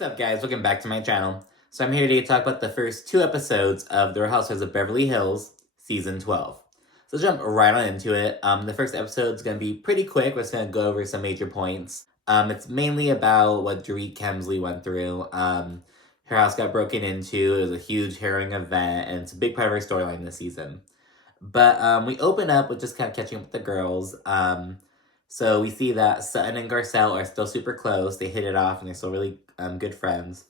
What's up, guys? Welcome back to my channel. So I'm here today to talk about the first 2 episodes of The Housewives of Beverly Hills, Season 12. So let's jump right on into it. The first episode is going to be pretty quick. We're just going to go over some major points. It's mainly about what Dorit Kemsley went through. Her house got broken into. It was a huge harrowing event, and it's a big part of her storyline this season. But we open up with just kind of catching up with the girls. So we see that Sutton and Garcelle are still super close. They hit it off, and they're still really good friends.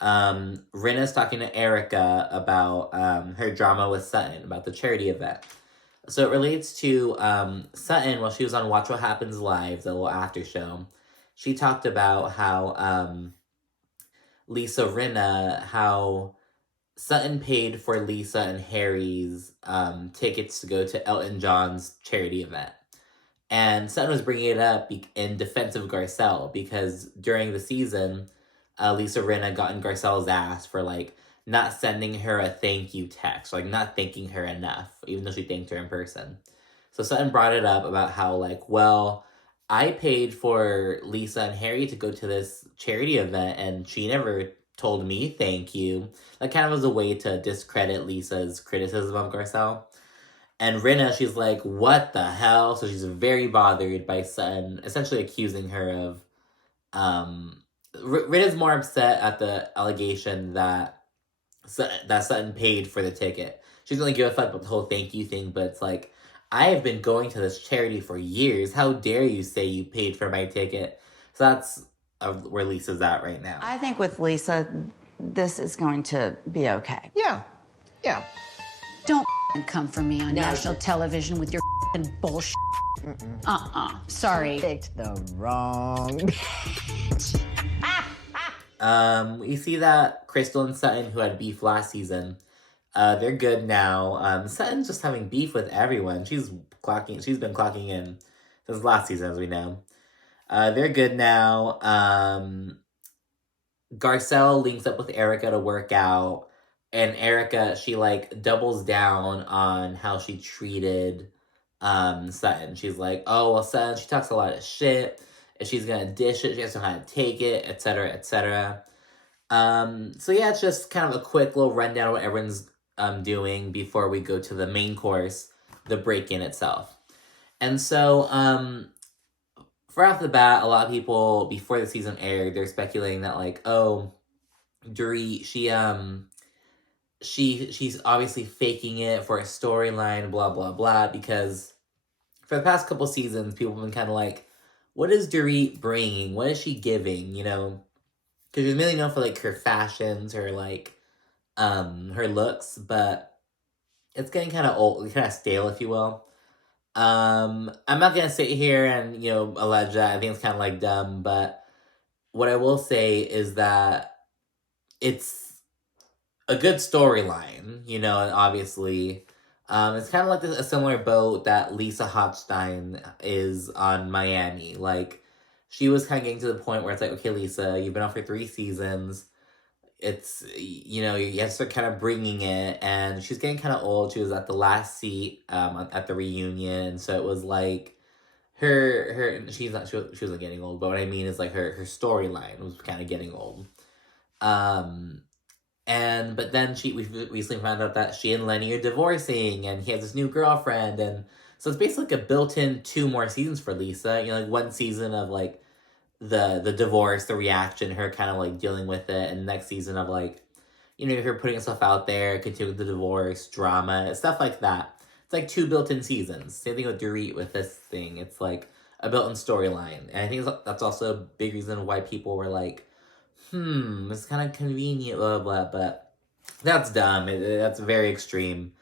Rinna's talking to Erika about her drama with Sutton, about the charity event. So it relates to Sutton, while she was on Watch What Happens Live, the little after show. She talked about how Lisa Rinna, how Sutton paid for Lisa and Harry's tickets to go to Elton John's charity event. And Sutton was bringing it up in defense of Garcelle because during the season, Lisa Rinna got in Garcelle's ass for, not sending her a thank you text, not thanking her enough, even though she thanked her in person. So Sutton brought it up about how, well, I paid for Lisa and Harry to go to this charity event, and she never told me thank you. That kind of was a way to discredit Lisa's criticism of Garcelle. And Rinna, she's like, what the hell? So she's very bothered by Sutton, essentially accusing her of... Rinna's more upset at the allegation that Sutton paid for the ticket. She doesn't really give a fuck about the whole thank you thing, but it's like, I have been going to this charity for years. How dare you say you paid for my ticket? So that's where Lisa's at right now. I think with Lisa, this is going to be okay. Yeah. Don't come for me on national television with your bullshit. Sorry. Picked the wrong bitch. We see that Crystal and Sutton, who had beef last season, they're good now. Sutton's just having beef with everyone. She's been clocking in since last season, as we know. They're good now. Garcelle links up with Erika to work out, and Erika, she doubles down on how she treated Sutton. She's like, oh, well, Sutton, she talks a lot of shit. If she's gonna dish it, she has to know how to take it, etc., etc. So yeah, it's just kind of a quick little rundown of what everyone's doing before we go to the main course, the break-in itself. And so, right off the bat, a lot of people, before the season aired, they're speculating that, Dorit, she's obviously faking it for a storyline, blah, blah, blah, because for the past couple seasons, people have been kind of like, what is Dorit bringing? What is she giving, Because she's mainly known for, her fashions, her, her looks, but it's getting kind of old, kind of stale, if you will. I'm not gonna sit here and, allege that. I think it's kind of, dumb, but what I will say is that it's a good storyline, and obviously... it's kind of like a similar boat that Lisa Hochstein is on Miami. She was kind of getting to the point where it's like, okay, Lisa, you've been on for 3 seasons. It's, you have to start kind of bringing it. And she's getting kind of old. She was at the last seat at the reunion. So it was she wasn't getting old. But what I mean is her storyline was kind of getting old. But then we recently found out that she and Lenny are divorcing, and he has this new girlfriend, and so it's basically a built-in 2 more seasons for Lisa. 1 season of the divorce, the reaction, her kind of dealing with it, and the next season of her putting herself out there, continuing the divorce, drama, stuff like that. It's 2 built-in seasons. Same thing with Dorit with this thing. It's a built-in storyline, and I think that's also a big reason why people were it's kind of convenient, blah, blah, but that's dumb. That's very extreme.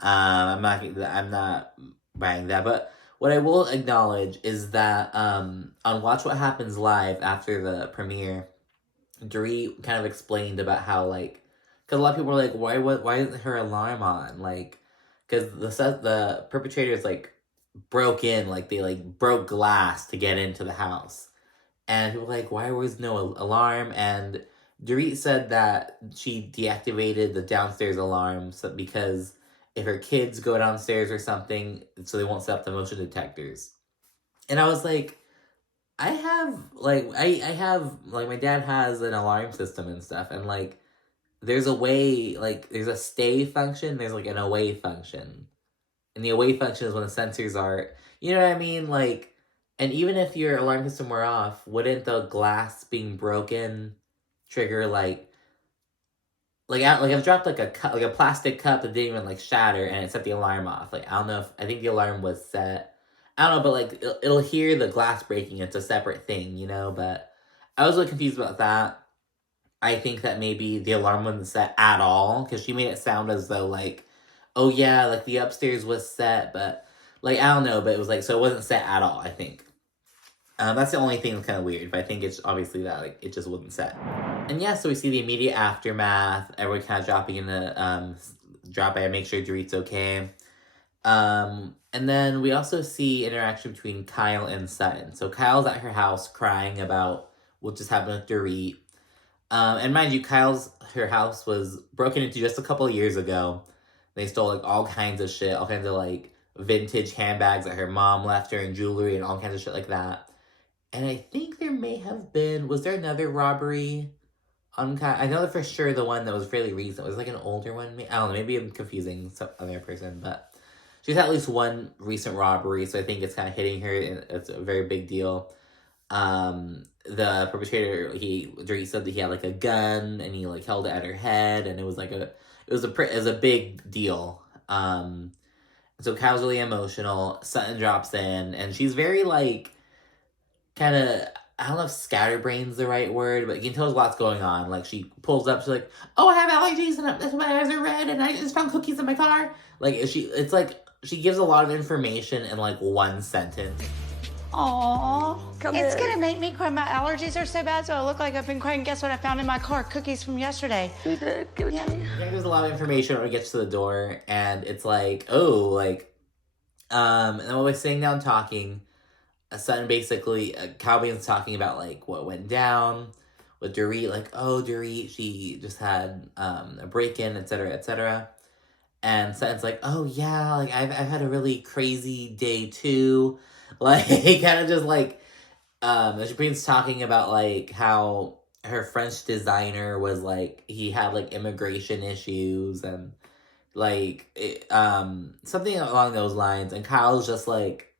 I'm not buying that, but what I will acknowledge is that on Watch What Happens Live after the premiere, Dorit kind of explained about how, because a lot of people were why isn't her alarm on? Because the perpetrators, broke in, they, broke glass to get into the house. And people were why was no alarm? And Dorit said that she deactivated the downstairs alarm because if her kids go downstairs or something, so they won't set up the motion detectors. And I was I have, like, I have, like, my dad has an alarm system and stuff, and, like, there's a way, like, there's a stay function, there's, like, an away function. And the away function is when the sensors are, you know what I mean? Like, and even if your alarm system were off, wouldn't the glass being broken trigger, like, I've dropped, like, a cup, like, a plastic cup that didn't even, like, shatter, and it set the alarm off. Like, I don't know if, I think the alarm was set. I don't know, but, like, it'll hear the glass breaking. It's a separate thing, you know? But I was really confused about that. I think that maybe the alarm wasn't set at all, because she made it sound as though, like, oh yeah, like, the upstairs was set, but, like, I don't know, but it was, like, so it wasn't set at all, I think. That's the only thing that's kind of weird, but I think it's obviously that, like, it just wasn't set. And yeah, so we see the immediate aftermath, everyone kind of dropping into, drop by and make sure Dorit's okay. And then we also see interaction between Kyle and Sutton. So Kyle's at her house crying about what just happened with Dorit. And mind you, her house was broken into just a couple of years ago. They stole, like, all kinds of shit, all kinds of, like, vintage handbags that her mom left her and jewelry and all kinds of shit like that. And I think there may have been, was there another robbery on Kyle? I know that for sure the one that was fairly recent was, like, an older one. I don't know, maybe I'm confusing some other person, but she's had at least one recent robbery, so I think it's kind of hitting her, and it's a very big deal. The perpetrator, Dorit said that he had, like, a gun, and he, like, held it at her head, and it was a big deal. So Kyle's really emotional. Sutton drops in, and she's very, like, kind of, I don't know if scatterbrain's the right word, but you can tell there's lots going on. Like, she pulls up, she's like, oh, I have allergies, and my eyes are red, and I just found cookies in my car. Like, it's like, she gives a lot of information in, like, one sentence. Aww. It's gonna make me cry. My allergies are so bad, so I look like I've been crying. Guess what I found in my car? Cookies from yesterday. You did. Give it to me. I think there's a lot of information when it gets to the door, and it's like, oh, like, and then when we're sitting down talking, Sutton basically, Calvin's talking about, like, what went down with Dorit, like, oh, Dorit, she just had a break-in, etc., etc. And Sutton's like, oh, yeah, like, I've had a really crazy day, too. Like, kind of just, like, Sabrine's talking about, like, how her French designer was, like, he had, like, immigration issues and, like, something along those lines. And Kyle's just like,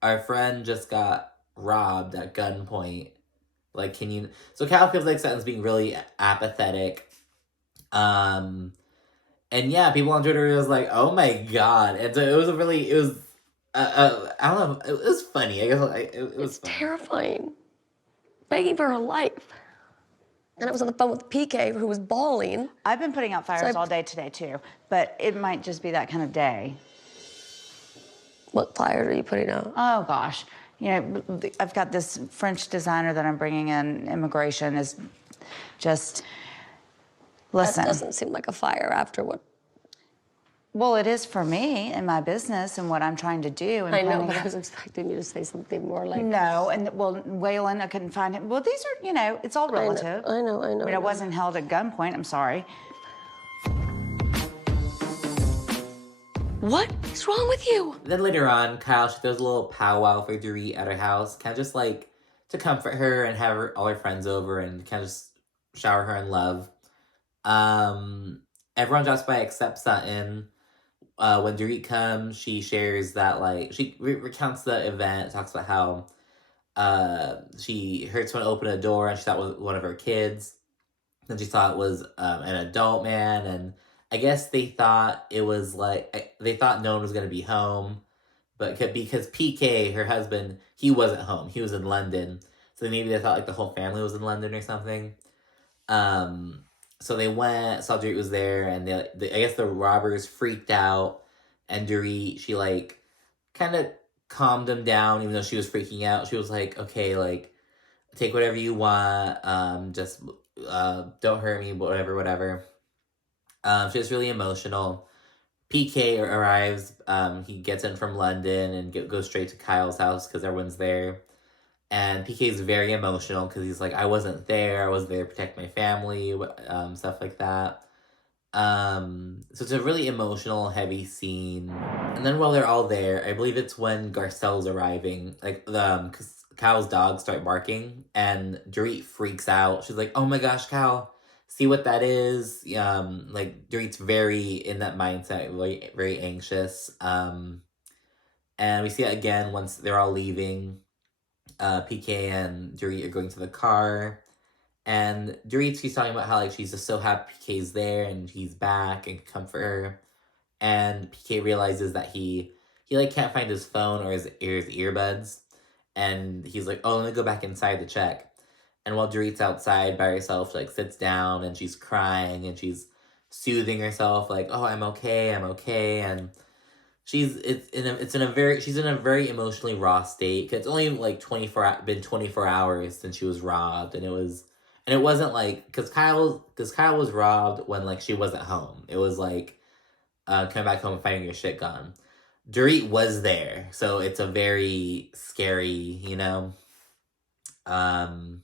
our friend just got robbed at gunpoint. Like, can you... So Kyle feels like Sutton's being really apathetic. And yeah, people on Twitter was like, oh my god. And so it was... I don't know. It was funny. I guess it was funny. Terrifying. Begging for her life. And I was on the phone with PK, who was bawling. I've been putting out fires all day today, too. But it might just be that kind of day. What fires are you putting out? Oh, gosh. You know, I've got this French designer that I'm bringing in. Immigration is just... Listen. That doesn't seem like a fire after what... Well, it is for me and my business and what I'm trying to do. And I know, but I was expecting you to say something more like... No, and, well, Waylon, I couldn't find him. Well, these are, you know, it's all relative. I know. I mean, I wasn't held at gunpoint, I'm sorry. What is wrong with you? Then later on, Kyle, she throws a little powwow for Dorit at her house, kind of just, like, to comfort her and have all her friends over and kind of just shower her in love. Everyone drops by except Sutton. When Dorit comes, she shares that, like, she recounts the event, talks about how she heard someone open a door and she thought it was one of her kids. Then she thought it was an adult man, and I guess they thought it was, like, they thought no one was going to be home, but because PK, her husband, he wasn't home. He was in London. So maybe they thought, like, the whole family was in London or something. So they went, saw Dorit was there, and I guess the robbers freaked out, and Dorit, she, like, kind of calmed them down, even though she was freaking out. She was like, okay, like, take whatever you want, just don't hurt me, whatever. She was really emotional. PK arrives, he gets in from London and goes straight to Kyle's house because everyone's there. And PK's very emotional because he's like, I wasn't there. I was there to protect my family, stuff like that. So it's a really emotional, heavy scene. And then while they're all there, I believe it's when Garcelle's arriving. Like, because Kyle's dogs start barking, and Dorit freaks out. She's like, "Oh my gosh, Kyle, see what that is?" Like Dorit's very in that mindset, very very anxious. And we see it again once they're all leaving. PK and Dorit are going to the car, and Dorit, she's talking about how like she's just so happy PK's there and he's back and can comfort her. And PK realizes that he like can't find his phone or his earbuds, and he's like, "Oh, let me go back inside to check." And while Dorit's outside by herself, she like sits down and she's crying and she's soothing herself like, "Oh, I'm okay, I'm okay." And she's in a very emotionally raw state. 'Cause it's only like 24 hours since she was robbed, and it wasn't like because Kyle was robbed when like she wasn't home. It was like coming back home and finding your shit gone. Dorit was there, so it's a very scary, and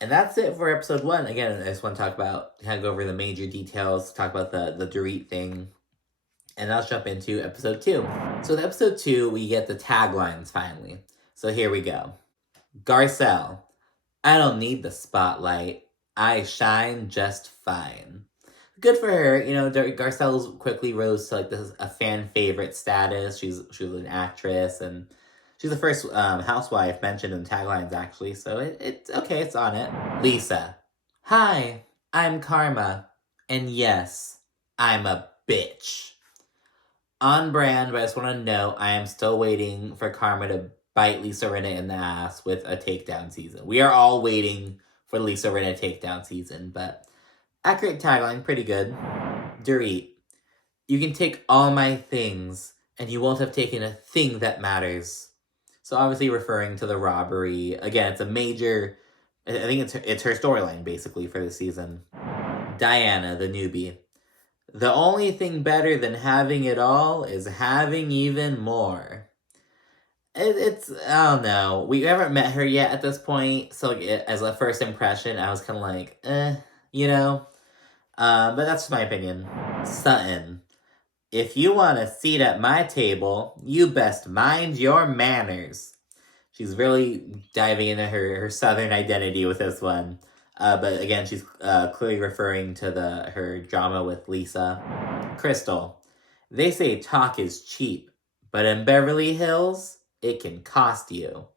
that's it for episode 1. Again, I just want to kind of go over the major details, talk about the Dorit thing, and let's jump into episode 2. So in episode 2, we get the taglines finally. So here we go. Garcelle, I don't need the spotlight. I shine just fine. Good for her. Garcelle's quickly rose to like a fan favorite status. She was an actress, and she's the first housewife mentioned in the taglines actually. So it's okay. It's on it. Lisa, hi, I'm Karma, and yes, I'm a bitch. On brand, but I just want to note I am still waiting for Karma to bite Lisa Rinna in the ass with a takedown season. We are all waiting for Lisa Rinna takedown season, but accurate tagline, pretty good. Dorit, you can take all my things, and you won't have taken a thing that matters. So obviously referring to the robbery. Again, it's a major, I think it's her storyline, basically, for the season. Diana, the newbie. The only thing better than having it all is having even more. It's I don't know. We haven't met her yet at this point, so as a first impression, I was kind of like, but that's my opinion. Sutton, if you want a seat at my table, you best mind your manners. She's really diving into her Southern identity with this one. But again, she's clearly referring to her drama with Lisa. Crystal, they say talk is cheap, but in Beverly Hills, it can cost you.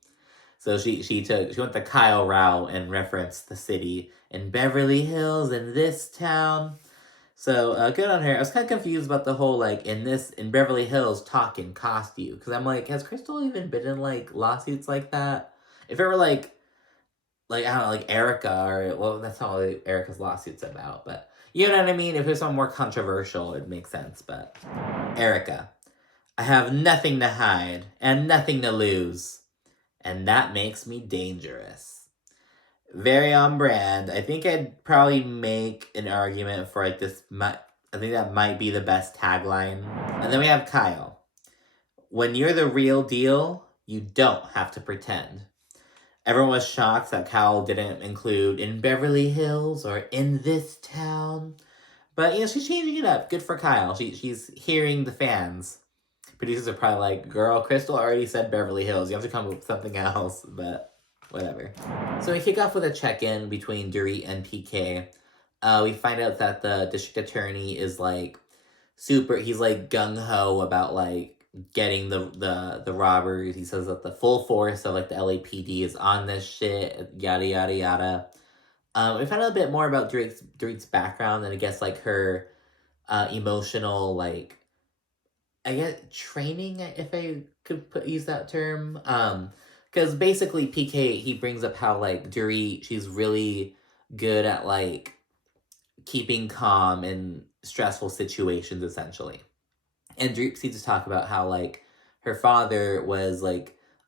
So she went the Kyle route and referenced the city in Beverly Hills in this town. So good on her. I was kind of confused about the whole in Beverly Hills talk can cost you, because I'm like, has Crystal even been in lawsuits like that? If it were I don't know, Erika, or that's not what Erika's lawsuit's about, but you know what I mean? If it was something more controversial, it'd make sense. But Erika, I have nothing to hide and nothing to lose, and that makes me dangerous. Very on brand. I think I'd probably make an argument for this. I think that might be the best tagline. And then we have Kyle. When you're the real deal, you don't have to pretend. Everyone was shocked that Kyle didn't include in Beverly Hills or in this town. But, she's changing it up. Good for Kyle. She's hearing the fans. Producers are probably like, girl, Crystal already said Beverly Hills. You have to come up with something else. But whatever. So we kick off with a check-in between Dorit and PK. We find out that the district attorney is super, he's gung-ho about getting the robbers. He says that the full force of the LAPD is on this shit, yada yada yada. We find out a bit more about Dorit's background, and I guess her emotional I guess training, if I could use that term. Because basically PK, he brings up how Dorit, she's really good at keeping calm in stressful situations, essentially. And Dorit proceeds to talk about how her father was a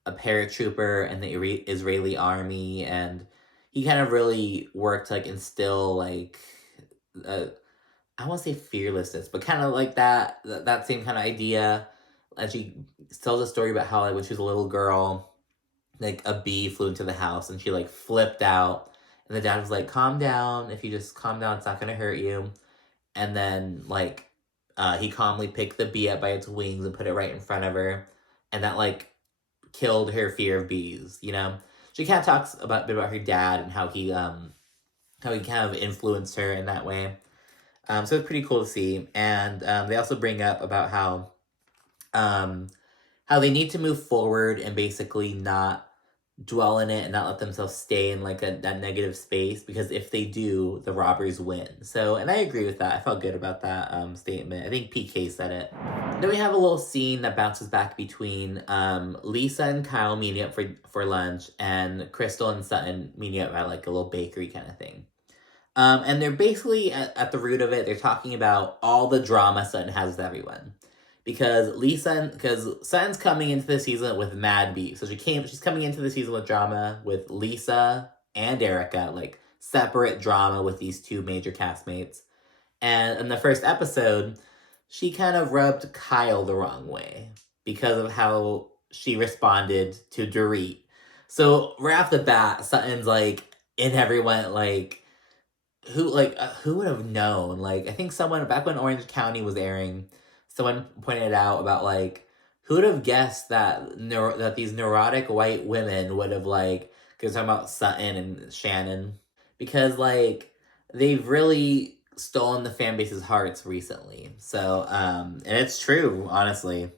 paratrooper in the Israeli army, and he kind of really worked to instill I won't say fearlessness, but kind of that same kind of idea. And she tells a story about how when she was a little girl, a bee flew into the house and she flipped out, and the dad was like, calm down, if you just calm down, it's not gonna hurt you. And then he calmly picked the bee up by its wings and put it right in front of her, and that killed her fear of bees, you know? She kind of talks a bit about her dad and how he kind of influenced her in that way. So it's pretty cool to see. And they also bring up about how they need to move forward and basically not dwell in it and not let themselves stay in like that negative space, because if they do, the robbers win. So, and I agree with that. I felt good about that statement. I think PK said it. Then we have a little scene that bounces back between Lisa and Kyle meeting up for lunch, and Crystal and Sutton meeting up at like a little bakery kind of thing. And they're basically at the root of it, they're talking about all the drama Sutton has with everyone. Because Sutton's coming into the season with mad beef. So she's coming into the season with drama with Lisa and Erika, like separate drama with these two major castmates. And in the first episode, she kind of rubbed Kyle the wrong way because of how she responded to Dorit. So right off the bat, Sutton's like in everyone, like who would have known? Like, I think someone back when Orange County was airing, someone pointed out about like, who would have guessed that that these neurotic white women would have like, because talking about Sutton and Shannon, because like they've really stolen the fan base's hearts recently. So and it's true, honestly.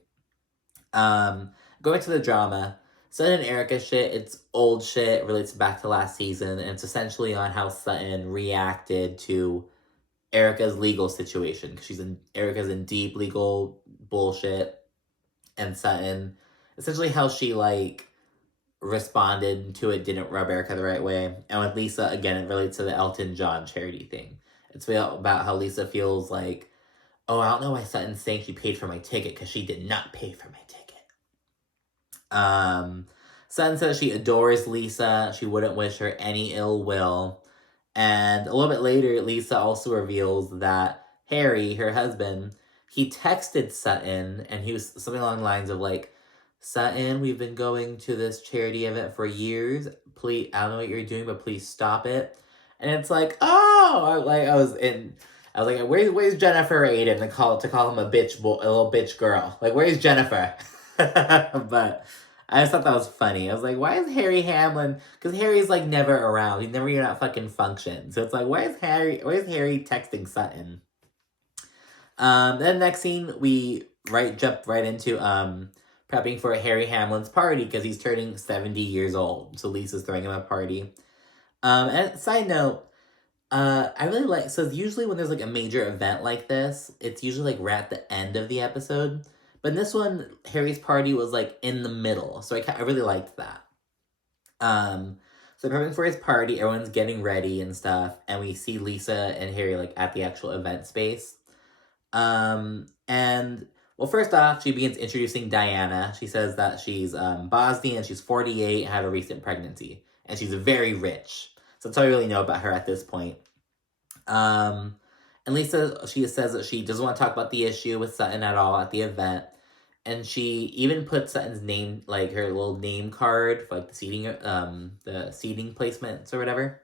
Going to the drama, Sutton and Erika shit, it's old shit, relates back to last season, and it's essentially on how Sutton reacted to Erika's legal situation, because Erika's in deep legal bullshit, and Sutton, essentially how she like responded to it didn't rub Erika the right way. And with Lisa, again, it relates to the Elton John charity thing. It's about how Lisa feels like, oh, I don't know why Sutton's saying she paid for my ticket, because she did not pay for my ticket. Sutton says she adores Lisa. She wouldn't wish her any ill will. And a little bit later, Lisa also reveals that Harry, her husband, he texted Sutton, and he was something along the lines of like, Sutton, we've been going to this charity event for years. Please, I don't know what you're doing, but please stop it. And it's like, oh, I was like, where's Jennifer Aiden to call him a little bitch girl? Like, where's Jennifer? But I just thought that was funny. I was like, why is Harry Hamlin? Because Harry's like never around. He's never even at fucking function. So it's like, why is Harry texting Sutton? Then next scene, we jump right into prepping for Harry Hamlin's party, because he's turning 70 years old. So Lisa's throwing him a party. And side note, I really like, so usually when there's like a major event like this, it's usually like right at the end of the episode. But in this one, Harry's party was like in the middle. So I really liked that. So prepping for his party, everyone's getting ready and stuff. And we see Lisa and Harry like at the actual event space. And well, first off, she begins introducing Diana. She says that she's Bosnian, she's 48, and had a recent pregnancy. And she's very rich. So that's all I really know about her at this point. And Lisa, she says that she doesn't want to talk about the issue with Sutton at all at the event. And she even put Sutton's name, like her little name card for like the seating placements or whatever.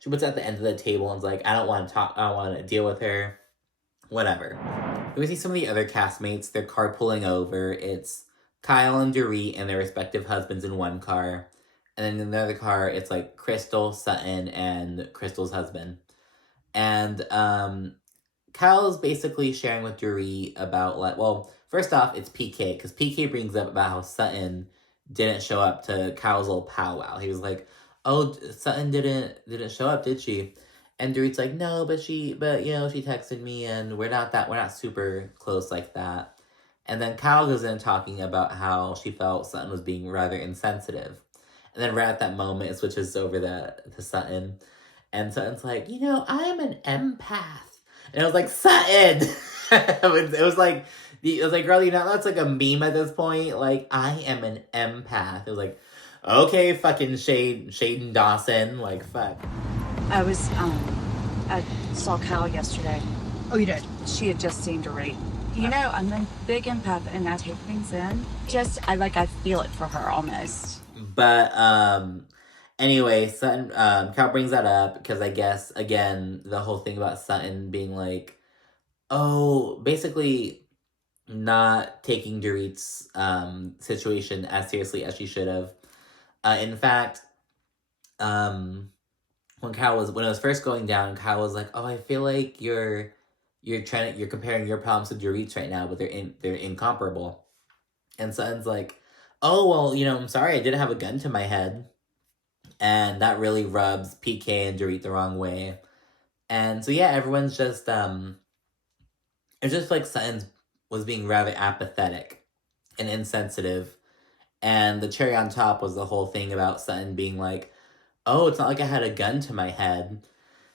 She puts it at the end of the table and is like, I don't want to deal with her. Whatever. We see some of the other castmates, they're carpooling over. It's Kyle and Dorit and their respective husbands in one car. And then in the other car, it's like Crystal, Sutton, and Crystal's husband. And Kyle's basically sharing with Dorit about like, well, first off, it's PK, because PK brings up about how Sutton didn't show up to Kyle's little powwow. He was like, oh, Sutton didn't show up, did she? And Dorit's like, no, but she texted me, and we're not super close like that. And then Kyle goes in talking about how she felt Sutton was being rather insensitive. And then right at that moment, it switches over to Sutton. And Sutton's like, I am an empath. And I was like, Sutton! it was like, girl, that's like a meme at this point. Like, I am an empath. It was like, okay, fucking Shaden Dawson. Like, fuck. I saw Kyle yesterday. Oh, you did? She had just seen Dorit. I'm a big empath, and I take things in. I feel it for her almost. But, anyway, Sutton, Kyle brings that up because I guess, again, the whole thing about Sutton being like, oh, basically, not taking Dorit's situation as seriously as she should have. In fact, when it was first going down, Kyle was like, "Oh, I feel like you're comparing your problems to Dorit's right now, but they're incomparable." And Sutton's like, "Oh well, I'm sorry, I did have a gun to my head," and that really rubs PK and Dorit the wrong way. And so yeah, everyone's just it's just like Sutton was being rather apathetic and insensitive. And the cherry on top was the whole thing about Sutton being like, "Oh, it's not like I had a gun to my head."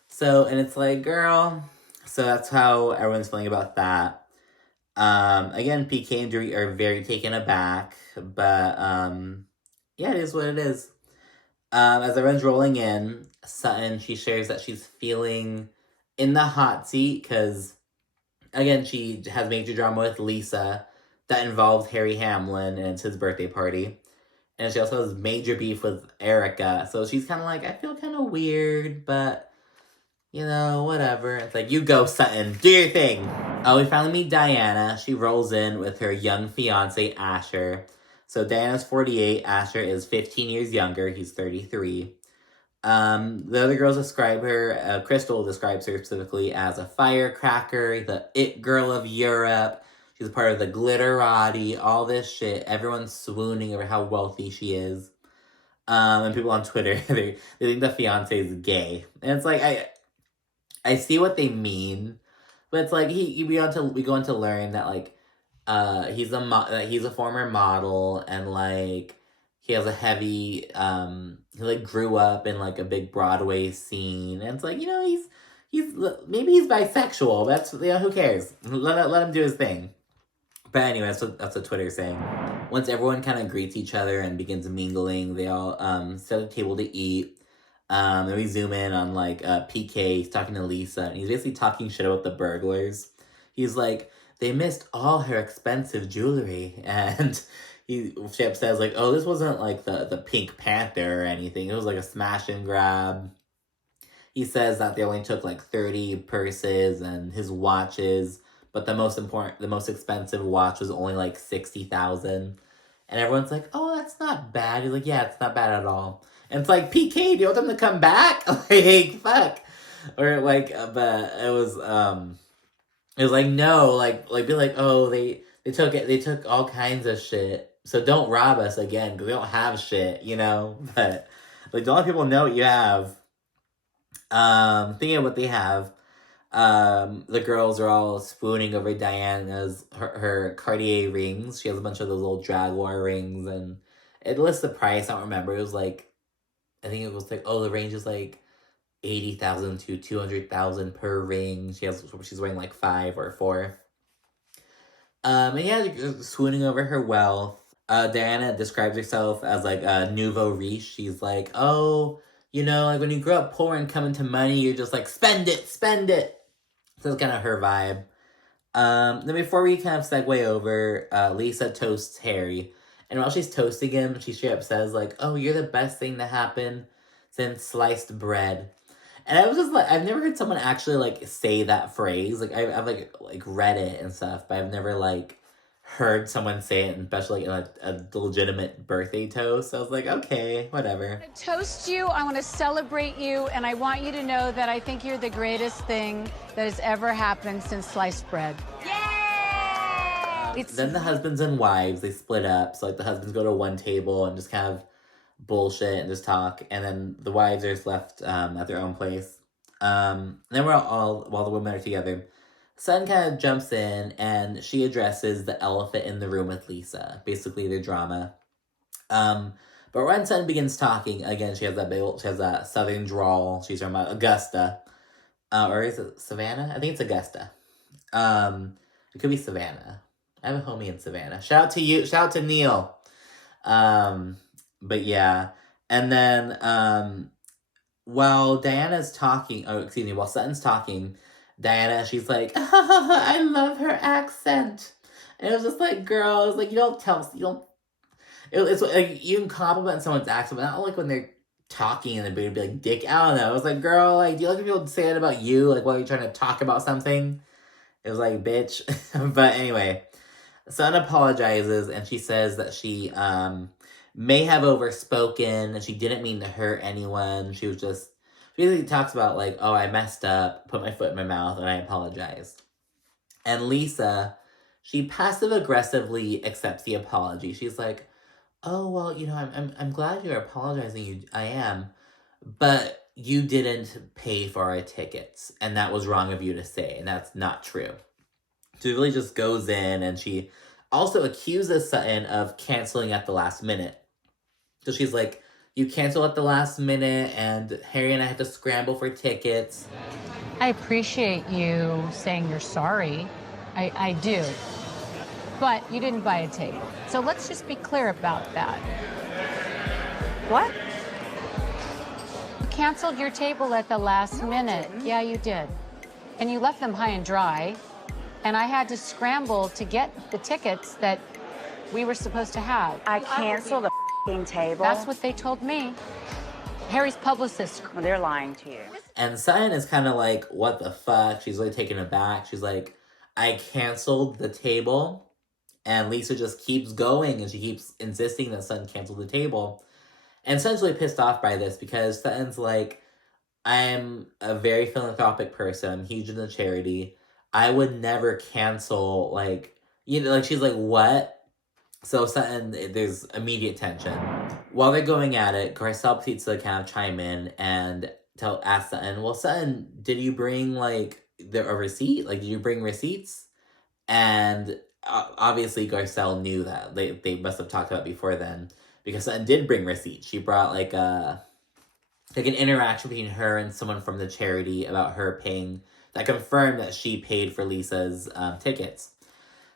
So, and it's like, girl. So that's how everyone's feeling about that. Again, PK and Dorit are very taken aback, but yeah, it is what it is. As everyone's rolling in, Sutton, she shares that she's feeling in the hot seat because, again, she has major drama with Lisa that involves Harry Hamlin, and it's his birthday party. And she also has major beef with Erika. So she's kind of like, I feel kind of weird, but, whatever. It's like, you go, Sutton. Do your thing. Oh, we finally meet Diana. She rolls in with her young fiance, Asher. So Diana's 48. Asher is 15 years younger. He's 33. The other girls describe her, Crystal describes her specifically as a firecracker, the it girl of Europe. She's a part of the glitterati, all this shit. Everyone's swooning over how wealthy she is. And people on Twitter, they think the fiance is gay. And it's like, I see what they mean, but it's like, we go on to learn that, like, he's a former model, and, like, he has a heavy, he, like, grew up in, like, a big Broadway scene, and it's like, maybe he's bisexual, that's, who cares? Let him do his thing. But anyway, that's what Twitter's saying. Once everyone kind of greets each other and begins mingling, they all sit at the table to eat. And we zoom in on, like, PK. He's talking to Lisa, and he's basically talking shit about the burglars. He's like, they missed all her expensive jewelry, and Shep says, like, oh, this wasn't like the Pink Panther or anything. It was like a smash and grab. He says that they only took like 30 purses and his watches, but the most expensive watch was only like 60,000. And everyone's like, oh, that's not bad. He's like, yeah, it's not bad at all. And it's like, PK, do you want them to come back? Like, fuck. Or like, but it was like, no, like be like, oh, they took all kinds of shit. So don't rob us again, because we don't have shit, But like, don't let people know what you have. Thinking of what they have, the girls are all spooning over Diana's her Cartier rings. She has a bunch of those little Jaguar rings, and it lists the price. I don't remember. It was like, I think it was like, oh, the range is like 80,000 to 200,000 per ring. She's wearing like 5 or 4. And yeah, swooning over her wealth. Diana describes herself as like a nouveau riche. She's like, oh, like when you grow up poor and come into money, you're just like, spend it. So it's kind of her vibe. Then before we kind of segue over, Lisa toasts Harry. And while she's toasting him, she straight up says like, oh, you're the best thing to happen since sliced bread. And I was just like, I've never heard someone actually like say that phrase. Like I've like read it and stuff, but I've never like heard someone say it, especially in a legitimate birthday toast. I was like, okay, whatever. I want to toast you, I want to celebrate you, and I want you to know that I think you're the greatest thing that has ever happened since sliced bread. Yay! Then the husbands and wives, they split up. So like the husbands go to one table and just kind of bullshit and just talk, and then the wives are just left at their own place. And then we're all while the women are together, Sutton kind of jumps in and she addresses the elephant in the room with Lisa, basically their drama. But when Sutton begins talking again, she has that southern drawl. She's from Augusta, or is it Savannah? I think it's Augusta. It could be Savannah. I have a homie in Savannah. Shout out to you. Shout out to Neil. But yeah, and then while Sutton's talking, Diana, she's like, I love her accent. And it was just like, girl, it's like, it's like, you can compliment someone's accent, but not like when they're talking and they're be like, dick, I don't know. It was like, girl, like, do you like when people say it about you, like, while you're trying to talk about something? It was like, bitch. But anyway, Sutton apologizes, and she says that she may have overspoken, and she didn't mean to hurt anyone. She was just, she basically talks about, like, oh, I messed up, put my foot in my mouth, and I apologize. And Lisa, she passive-aggressively accepts the apology. She's like, oh, well, you know, I'm glad you're apologizing. I am. But you didn't pay for our tickets, and that was wrong of you to say, and that's not true. She really just goes in, and she also accuses Sutton of canceling at the last minute. So she's like, you cancel at the last minute, and Harry and I had to scramble for tickets. I appreciate you saying you're sorry. I do. But you didn't buy a table. So let's just be clear about that. What? You canceled your table at the last minute. Yeah, you did. And you left them high and dry. And I had to scramble to get the tickets that we were supposed to have. I canceled the f***ing table? That's what they told me. Harry's publicist. Well, they're lying to you. And Sutton is kind of like, what the fuck? She's really taken aback. She's like, I canceled the table. And Lisa just keeps going, and she keeps insisting that Sutton cancel the table. And Sutton's really pissed off by this, because Sutton's like, I'm a very philanthropic person. I'm huge into charity. I would never cancel, like, you know, like, she's like, what? So Sutton, there's immediate tension. While they're going at it, Garcelle proceeds to kind of chime in and ask Sutton, well, Sutton, did you bring, like, a receipt? Like, did you bring receipts? And obviously Garcelle knew that. They must have talked about it before then, because Sutton did bring receipts. She brought, like, an interaction between her and someone from the charity about her paying, that confirmed that she paid for Lisa's tickets.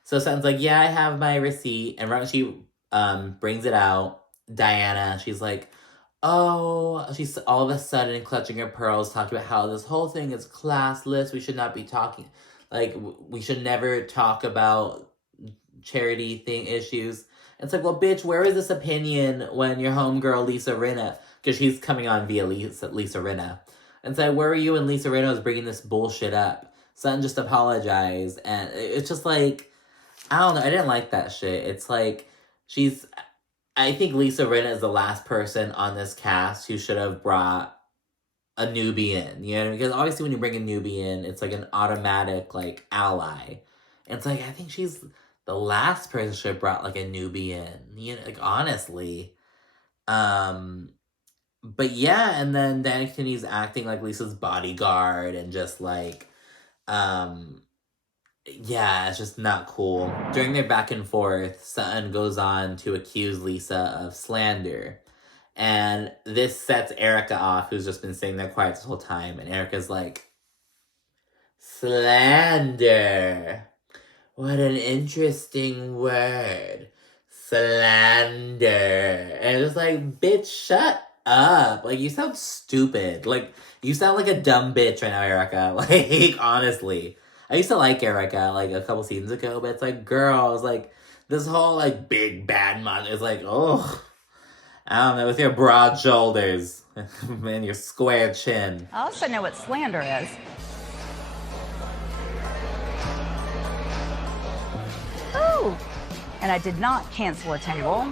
So Sutton's like, yeah, I have my receipt. And right when she brings it out, Diana, she's like, oh, she's all of a sudden clutching her pearls, talking about how this whole thing is classless. We should not be talking, like, we should never talk about charity thing issues. And it's like, well, bitch, where is this opinion when your homegirl Lisa Rinna, because she's coming on via Lisa Rinna, and say, where were you when Lisa Rinna was bringing this bullshit up? Sutton just apologized, and it's just like, I don't know, I didn't like that shit. It's like, I think Lisa Rinna is the last person on this cast who should have brought a newbie in, you know? Because obviously when you bring a newbie in, it's like an automatic, like, ally. And it's like, I think she's the last person who should have brought, like, a newbie in, you know, like, honestly. But yeah, and then Diana continues acting like Lisa's bodyguard, and just like, yeah, it's just not cool. During their back and forth, Sutton goes on to accuse Lisa of slander. And this sets Erika off, who's just been sitting there quiet this whole time. And Erika's like, slander. What an interesting word. Slander. And it's just like, bitch, shut up. Like, you sound stupid. Like, you sound like a dumb bitch right now, Erika. Like, honestly. I used to like Erika, like, a couple seasons ago, but it's like, girl, it's like, this whole, like, big bad month is like, oh, I don't know, with your broad shoulders and your square chin. I also know what slander is. Ooh. And I did not cancel a table.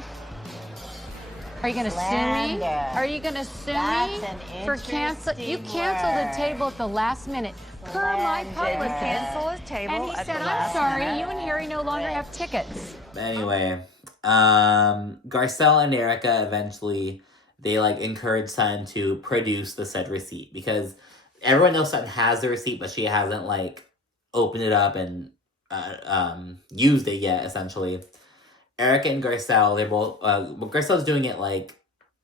Are you gonna sue me? Are you gonna sue me for cancel? You canceled a table at the last minute. Per my publicist. Cancel a table. And he said, I'm sorry, you and Harry no longer have tickets. Anyway, Garcelle and Erika eventually, they, like, encourage Sutton to produce the said receipt, because everyone knows Sutton has the receipt, but she hasn't, like, opened it up and used it yet, essentially. Erika and Garcelle, they're both, Garcelle's doing it, like,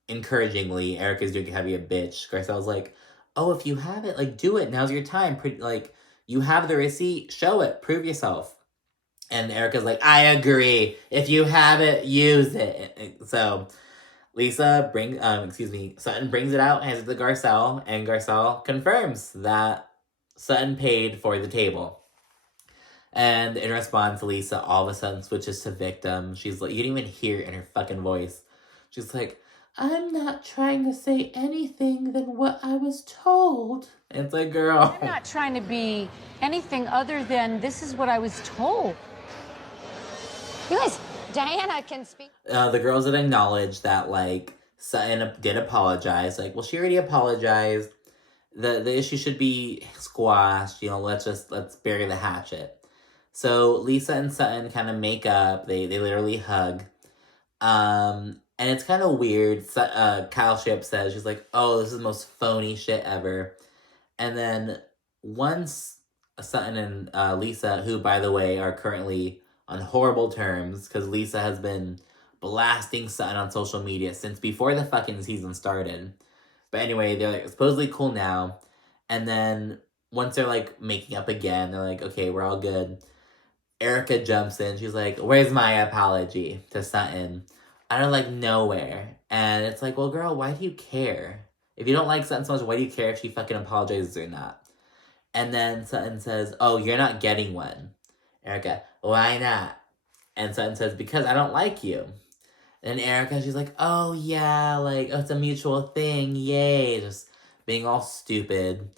encouragingly. Erika's doing it heavy a bitch. Garcelle's like, oh, if you have it, like, do it. Now's your time. Like, you have the receipt. Show it. Prove yourself. And Erika's like, I agree. If you have it, use it. So Sutton brings it out, hands it to Garcelle, and Garcelle confirms that Sutton paid for the table. And in response, Lisa all of a sudden switches to victim. She's like, you didn't even hear it in her fucking voice. She's like, I'm not trying to say anything than what I was told. And it's like, girl. I'm not trying to be anything other than this is what I was told. You guys, Diana can speak. The girls did acknowledge that, like, Sutton did apologize. Like, well, she already apologized. The issue should be squashed. You know, let's bury the hatchet. So Lisa and Sutton kind of make up. They literally hug. And it's kind of weird. Kyle Ship says, she's like, oh, this is the most phony shit ever. And then once Sutton and Lisa, who, by the way, are currently on horrible terms, because Lisa has been blasting Sutton on social media since before the fucking season started. But anyway, they're like supposedly cool now. And then once they're like making up again, they're like, okay, we're all good. Erika jumps in. She's like, where's my apology to Sutton? Out of like nowhere. And it's like, well, girl, why do you care? If you don't like Sutton so much, why do you care if she fucking apologizes or not? And then Sutton says, oh, you're not getting one. Erika, why not? And Sutton says, because I don't like you. And Erika, she's like, oh yeah, like, oh, it's a mutual thing, yay. Just being all stupid.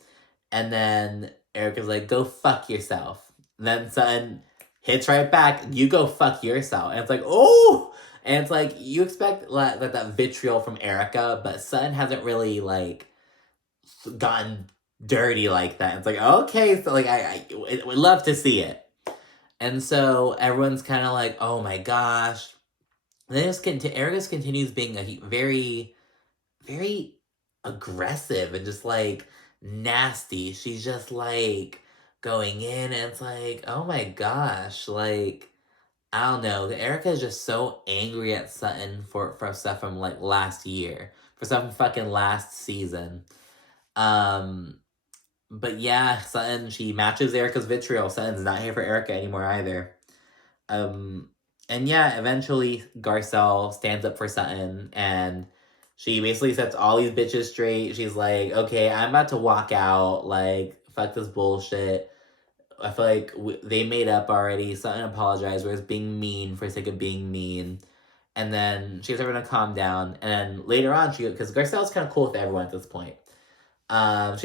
And then Erika's like, go fuck yourself. And then Sutton hits right back, you go fuck yourself. And it's like, oh! And it's like, you expect like that vitriol from Erika, but Sutton hasn't really, like, gotten dirty like that. It's like, okay, so, like, I would love to see it. And so everyone's kind of like, oh my gosh. And then Erika continues being a very, very aggressive and just, like, nasty. She's just, like, going in, and it's like, oh my gosh, like, I don't know. Erika is just so angry at Sutton for stuff from, like, last year. For stuff from fucking last season. But yeah, Sutton, she matches Erika's vitriol. Sutton's not here for Erika anymore either. And yeah, eventually Garcelle stands up for Sutton, and she basically sets all these bitches straight. She's like, okay, I'm about to walk out. Like, fuck this bullshit. I feel like they made up already. Sutton apologized. We're just being mean for the sake of being mean. And then she gets everyone to calm down. And then later on, because Garcelle's kind of cool with everyone at this point. She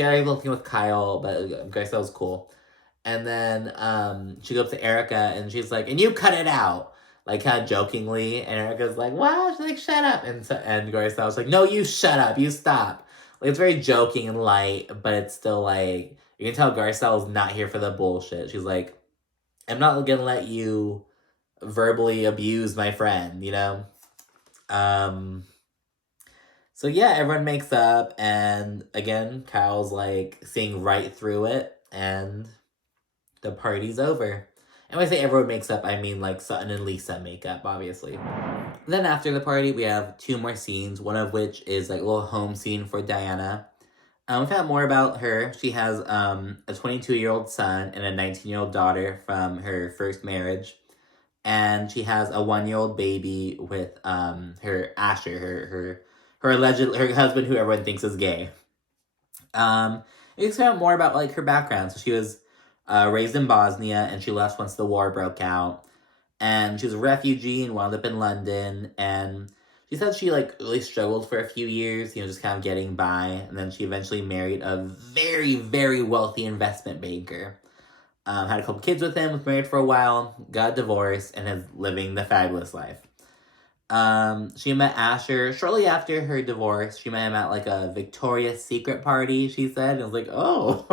had a little thing with Kyle, but Garcelle's cool. And then she goes up to Erika, and she's like, and you cut it out. Like, kind of jokingly. And Erika's like, what? She's like, shut up. And Garcelle's like, no, you shut up. You stop. Like, it's very joking and light, but it's still like, you can tell Garcelle's not here for the bullshit. She's like, I'm not gonna let you verbally abuse my friend, you know? So yeah, everyone makes up, and again, Kyle's like seeing right through it, and the party's over. And when I say everyone makes up, I mean like Sutton and Lisa make up, obviously. Then after the party, we have 2 more scenes, one of which is like a little home scene for Diana. We found out more about her. She has a 22-year-old son and a 19-year-old daughter from her first marriage. And she has a 1-year-old baby with her Asher, her husband, who everyone thinks is gay. We found out more about like her background. So she was raised in Bosnia, and she left once the war broke out. And she was a refugee and wound up in London, and she said she, like, really struggled for a few years, you know, just kind of getting by, and then she eventually married a very, very wealthy investment banker. Had a couple kids with him, was married for a while, got divorced, and is living the fabulous life. She met Asher shortly after her divorce. She met him at, like, a Victoria's Secret party, she said. I was like, oh,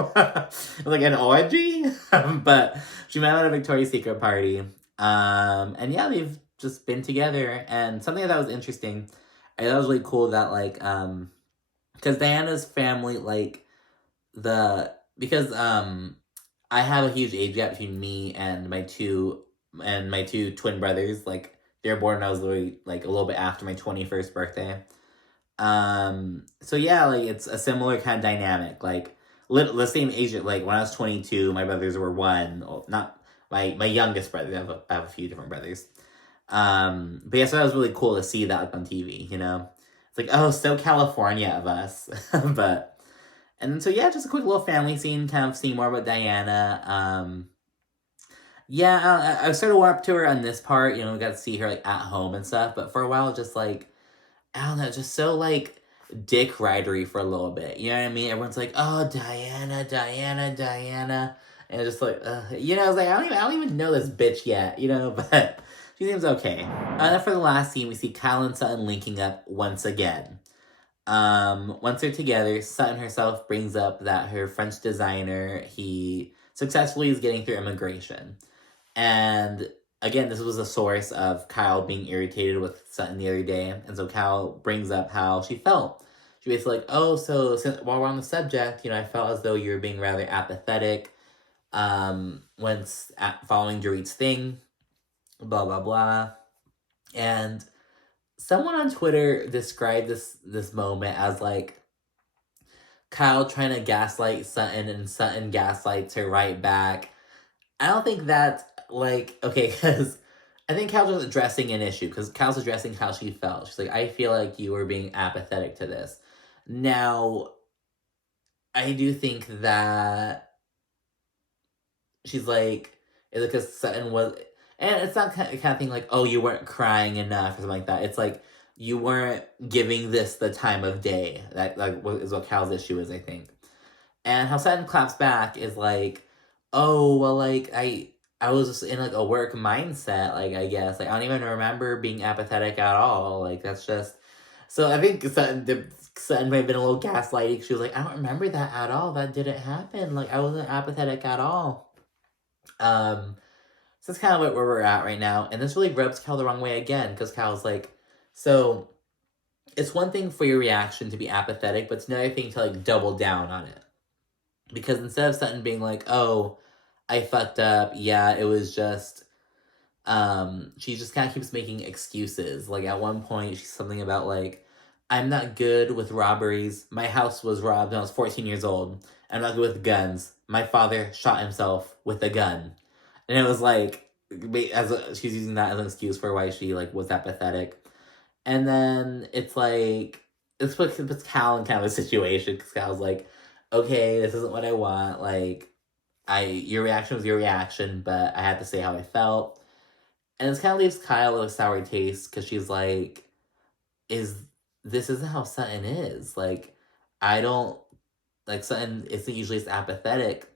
like an orgy? But she met him at a Victoria's Secret party. And yeah, they've just been together. And something that was interesting, I thought it was really cool that, like, because Diana's family, like, because I have a huge age gap between me and my two twin brothers. Like, they were born when I was literally, like, a little bit after my 21st birthday. So yeah, like, it's a similar kind of dynamic. Like, the same age, like, when I was 22, my brothers were 1, not my youngest brother. I have a few different brothers. But yeah, so that was really cool to see that, like, on TV, you know? It's like, oh, so California of us. And then, so yeah, just a quick little family scene, kind of seeing more about Diana. Yeah, I sort of went up to her on this part, you know, we got to see her, like, at home and stuff, but for a while, just, like, I don't know, just so, like, dick ridery for a little bit, you know what I mean? Everyone's like, oh, Diana, and just, like, you know, I was like, I don't even know this bitch yet, you know, but She seems okay. Then for the last scene, we see Kyle and Sutton linking up once again. Once they're together, Sutton herself brings up that her French designer, he successfully is getting through immigration. And again, this was a source of Kyle being irritated with Sutton the other day. And so Kyle brings up how she felt. She basically like, oh, so while we're on the subject, I felt as though you were being rather apathetic when following Dorit's thing, blah, blah, blah. And someone on Twitter described this moment as like Kyle trying to gaslight Sutton and Sutton gaslights her right back. I don't think that's like, okay, because I think Kyle's just addressing an issue, because Kyle's addressing how she felt. She's like, I feel like you were being apathetic to this. Now, I do think that she's like, it's because Sutton was, and it's not kind of thing like, oh, you weren't crying enough or something like that. It's like, you weren't giving this the time of day. That is what Kyle's issue is, I think. And how Sutton claps back is like, oh, well, like, I was just in, like, a work mindset, like, I guess. Like, I don't even remember being apathetic at all. Like, that's just... So I think Sutton may have been a little gaslighting. She was like, I don't remember that at all. That didn't happen. Like, I wasn't apathetic at all. So that's kind of where we're at right now. And this really rubs Kyle the wrong way again, because Kyle's like, so it's one thing for your reaction to be apathetic, but it's another thing to, like, double down on it. Because instead of Sutton being like, oh, I fucked up, yeah, it was just, she just kind of keeps making excuses. Like, at one point, she's something about, like, I'm not good with robberies. My house was robbed when I was 14 years old. I'm not good with guns. My father shot himself with a gun. And it was like, she's using that as an excuse for why she, like, was apathetic. And then it's like, it puts Cal in kind of a situation, because Cal's like, okay, this isn't what I want, like, your reaction was your reaction, but I had to say how I felt. And this kind of leaves Kyle with a sour taste, because she's like, this isn't how Sutton is. Like, Sutton isn't usually as apathetic.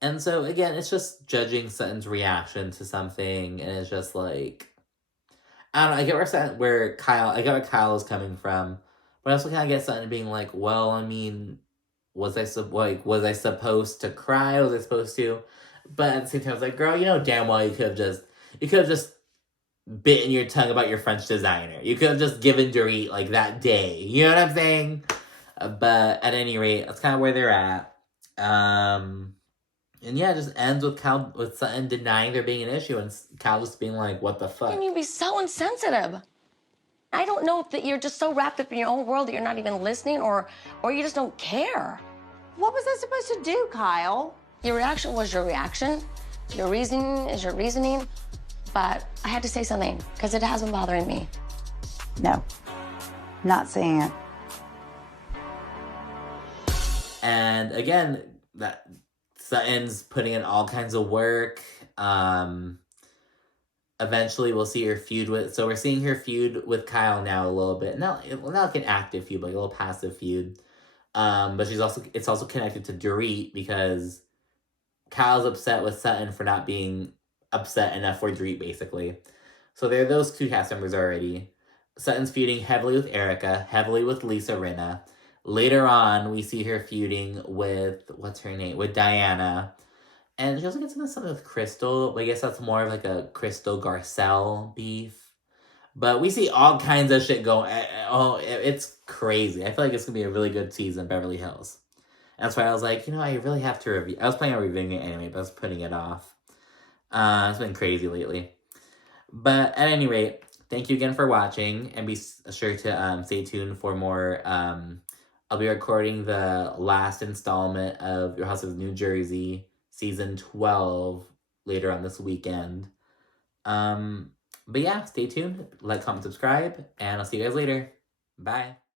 And so, again, it's just judging Sutton's reaction to something, and it's just like, I don't know, I get where Kyle is coming from, but I also kind of get Sutton being like, well, I mean, was I supposed to cry? Was I supposed to? But at the same time, I was like, girl, damn well you could have just bitten your tongue about your French designer. You could have just given Dorit, like, that day. You know what I'm saying? But at any rate, that's kind of where they're at. And yeah, it just ends with Sutton denying there being an issue, and Kyle just being like, what the fuck? Can you be so insensitive? I don't know if that you're just so wrapped up in your own world that you're not even listening, or you just don't care. What was I supposed to do, Kyle? Your reaction was your reaction. Your reasoning is your reasoning. But I had to say something, because it has been bothering me. No, not saying it. And again, that Sutton's putting in all kinds of work. Eventually we'll see her feud so we're seeing her feud with Kyle now a little bit. Not like an active feud, but like a little passive feud. But it's also connected to Dorit, because Kyle's upset with Sutton for not being upset enough for Dorit, basically. So there are those two cast members already. Sutton's feuding heavily with Erika, heavily with Lisa Rinna. Later on, we see her feuding with, what's her name? With Diana. And she also gets into something with Crystal, but I guess that's more of like a Crystal Garcelle beef. But we see all kinds of shit going. Oh, it's crazy. I feel like it's going to be a really good season, Beverly Hills. That's why I was like, I really have to review. I was planning on reviewing it anyway, but I was putting it off. It's been crazy lately. But at any rate, thank you again for watching, and be sure to stay tuned for more. I'll be recording the last installment of Your House of New Jersey, Season 12, later on this weekend. But yeah, stay tuned, like, comment, subscribe, and I'll see you guys later. Bye.